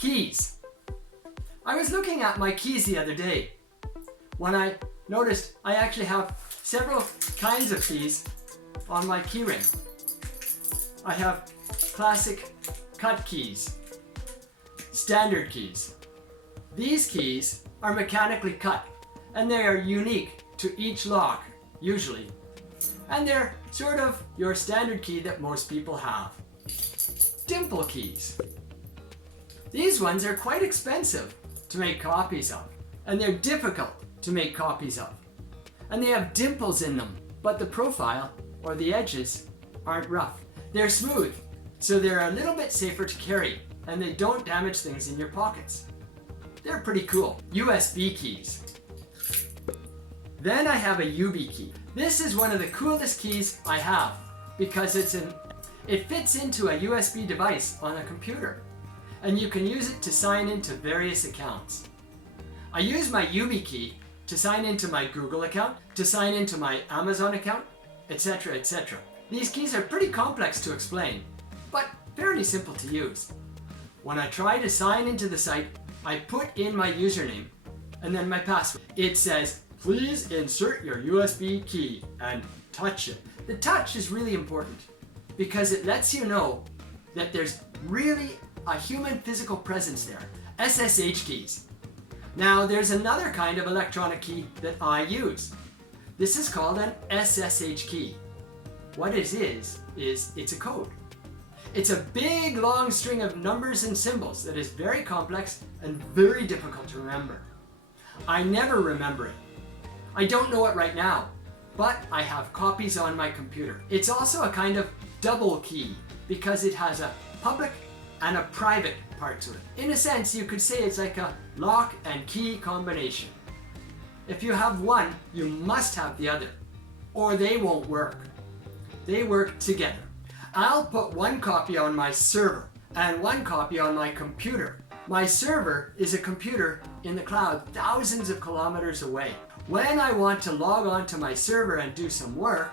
Keys. I was looking at my keys the other day when I noticed I actually have several kinds of keys on my key ring. I have classic cut keys, standard keys. These keys are mechanically cut and they are unique to each lock, usually. And they're sort of your standard key that most people have. Dimple Keys. These ones are quite expensive to make copies of, and they're difficult to make copies of. And they have dimples in them, but the profile or the edges aren't rough. They're smooth, so they're a little bit safer to carry, and they don't damage things in your pockets. They're pretty cool. USB keys. Then I have a UB key. This is one of the coolest keys I have because it fits into a USB device on a computer, and you can use it to sign into various accounts. I use my UB key to sign into my Google account, to sign into my Amazon account, etc., etc. These keys are pretty complex to explain, but fairly simple to use. When I try to sign into the site, I put in my username and then my password. It says, please insert your USB key and touch it. The touch is really important because it lets you know that there's really a human physical presence there. SSH keys. Now there's another kind of electronic key that I use. This is called an SSH key. What it is it's a code. It's a big long string of numbers and symbols that is very complex and very difficult to remember. I never remember it. I don't know it right now, but I have copies on my computer. It's also a kind of double key because it has a public and a private part to it. In a sense, you could say it's like a lock and key combination. If you have one, you must have the other, or they won't work. They work together. I'll put one copy on my server and one copy on my computer. My server is a computer in the cloud thousands of kilometers away. When I want to log on to my server and do some work,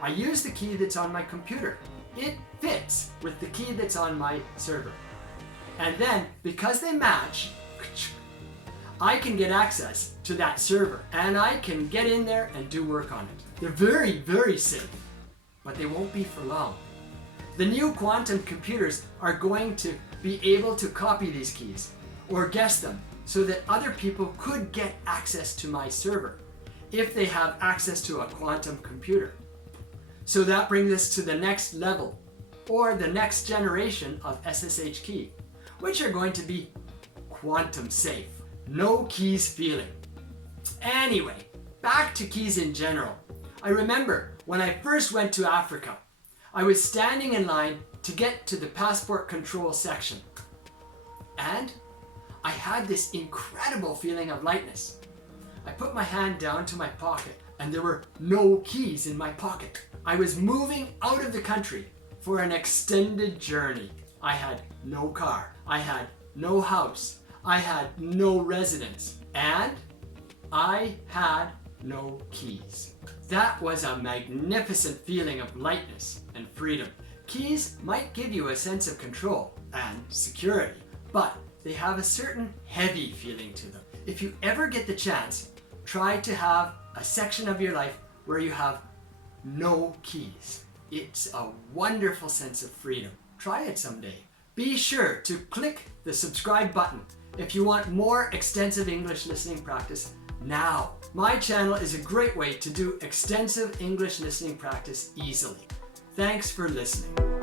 I use the key that's on my computer. It fits with the key that's on my server. And then, because they match, I can get access to that server and I can get in there and do work on it. They're very, very safe, but they won't be for long. The new quantum computers are going to be able to copy these keys or guess them so that other people could get access to my server if they have access to a quantum computer. So that brings us to the next level or the next generation of SSH key, which are going to be quantum safe. No keys feeling. Anyway, back to keys in general. I remember when I first went to Africa, I was standing in line to get to the passport control section. And I had this incredible feeling of lightness. I put my hand down to my pocket and there were no keys in my pocket. I was moving out of the country for an extended journey. I had no car. I had no house. I had no residence. And I had no keys. That was a magnificent feeling of lightness and freedom. Keys might give you a sense of control and security, but they have a certain heavy feeling to them. If you ever get the chance, try to have a section of your life where you have no keys. It's a wonderful sense of freedom. Try it someday. Be sure to click the subscribe button if you want more extensive English listening practice now. My channel is a great way to do extensive English listening practice easily. Thanks for listening.